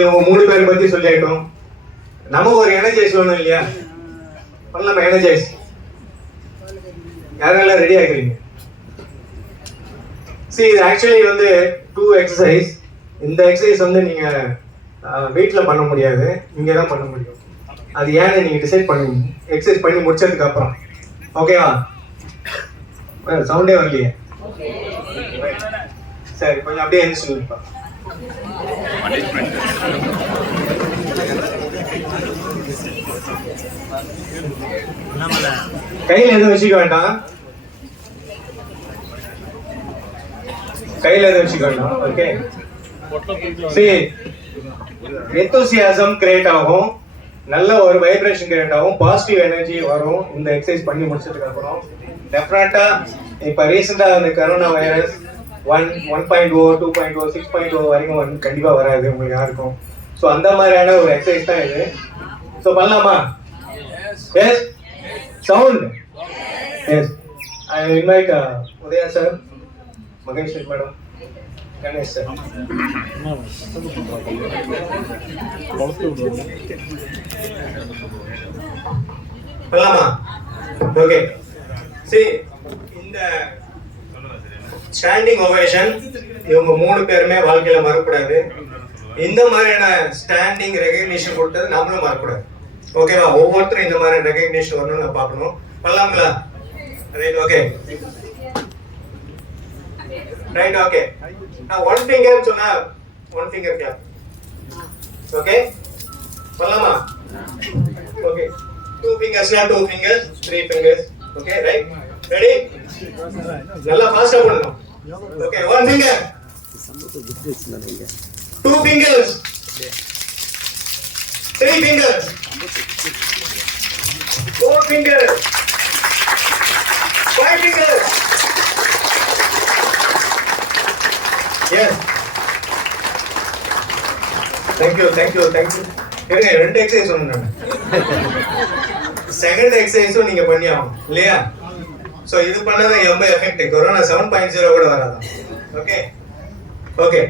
இவங்க 3 பேர் பத்தி சொல்லிட்டோம். நம்ம ஒரு எனர்ஜைஸ் வேணும் இல்லையா? பண்ணலாமா எனர்ஜைஸ்? யாரெல்லாம் ரெடி ஆகிறீங்க? See, இது ஆக்சுவலி வந்து 2 எக்ஸசைஸ். இந்த எக்ஸசைஸ் வந்து நீங்க வீட்டில் பண்ண முடியாது, இங்கே தான் பண்ண முடியும். அது ஏன்னு நீங்க டிசைட் பண்ணுங்க எக்ஸசைஸ் பண்ணி முடிச்சதுக்கு அப்புறம். ஓகேவா? சவுண்டே வரலையே. சரி, கொஞ்சம் அப்படியே என்ன சொல்லுப்பா. கையில் எதுவும் வச்சுக்க வேண்டாம், கையில் எதுவும் வச்சுக்க வேண்டாம். ஓகே, சரி. எந்தூசியாசம் கிரியேட் ஆகும், நல்ல ஒரு வைப்ரேஷன் கிரியேட் ஆகும், பாசிட்டிவ் எனர்ஜி வரும் இந்த எக்ஸசைஸ் பண்ணி முடிச்சதுக்கு அப்புறம். டெஃபினட்டா இப்போ ரீசெண்டாக அந்த கரோனா வைரஸ் 1.0, 2.0, 6.0 வரைக்கும் வந்து கண்டிப்பாக வராது உங்களுக்கு யாருக்கும். ஸோ அந்த மாதிரியான ஒரு எக்ஸசைஸ் தான் இது. ஸோ பண்ணலாமா? Yes. Sound. Yes. I invite Udaya sir, Maheswari madam, Ganesh sir. பண்ணலாமா? ஓகே. சரி, இந்த ஸ்டாண்டிங் ஓவேஷன் இவங்க 3 பேருமே வாழ்க்கையில மறக்கூடாது. இந்த மாதிரியான ஸ்டாண்டிங் ரெகக்னிஷன் கொடுத்தது நம்மளும் மறக்கூடாது. ஓகேவா? ஒவ்வொருத்தரும் இந்த மாதிரி ரெகக்னிஷன் வரணும்னு நான் பார்க்கணும். பண்ணலாங்களா? ரைட். Okay, right. ஓகே, நான் 1 ஃபிங்கர் சொன்னா 1 ஃபிங்கர் கிளாப். ஓகே, பண்ணலாமா? ஓகே, 2 ஃபிங்கர்ஸ்னா 2 fingers, 3 fingers. Okay, right. Ready? நல்லா ஃபாஸ்டா பண்ணணும். Okay, 1 finger, 2 fingers, 3 fingers, 4 fingers, 5 fingers. Yes, thank you thank you thank you. இருங்க, 2 எக்ஸசைஸ் சொன்னேன். செகண்ட் எக்ஸசைஸும் நீங்க பண்ணி ஆகணும் இல்லையா? ஸோ இது பண்ணது ரொம்ப எஃபெக்ட். கொரோனா 7.0 கூட வராதான். Okay, okay,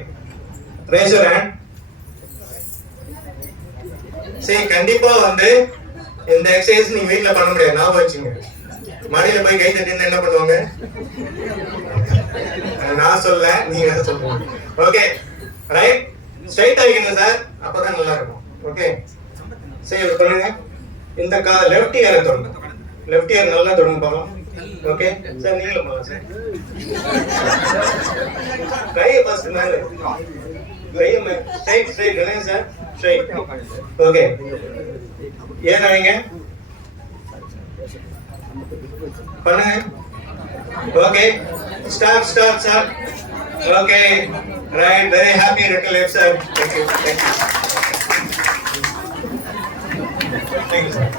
raise your hand. சரி, கண்டிப்பா வந்து இந்த எக்ஸசைஸ் நீங்க வீட்டில் பண்ண முடியாது, ஞாபகம் வச்சுங்க. மடியில போய் கை தட்டினா என்ன பண்ணுவாங்க? நான் சொல்ல, நீங்க என்ன சொல்லுவாங்க? Okay, right. ஸ்ட்ரைட் ஆகிக்கணும் சார், அப்பதான் நல்லா இருக்கும். ஓகே, சரி பண்ணுங்க. இந்த லெஃப்ட் இயரை தொடங்க, லெஃப்ட் இயர் நல்லா தொடங்க பார்க்கலாம். ஓகே சார், நீங்களும் போகலாம் சார். கையை ஃபர்ஸ்ட் மேலே, கையை ஸ்ட்ரைட் ஸ்ட்ரைட் இல்லைங்க சார், ஸ்ட்ரைட். ஓகே, ஏன் அவங்க பண்ணுங்க. Okay, stop stop stop. Okay, right. Very happy return left sir. Thank you thank you thank you sir.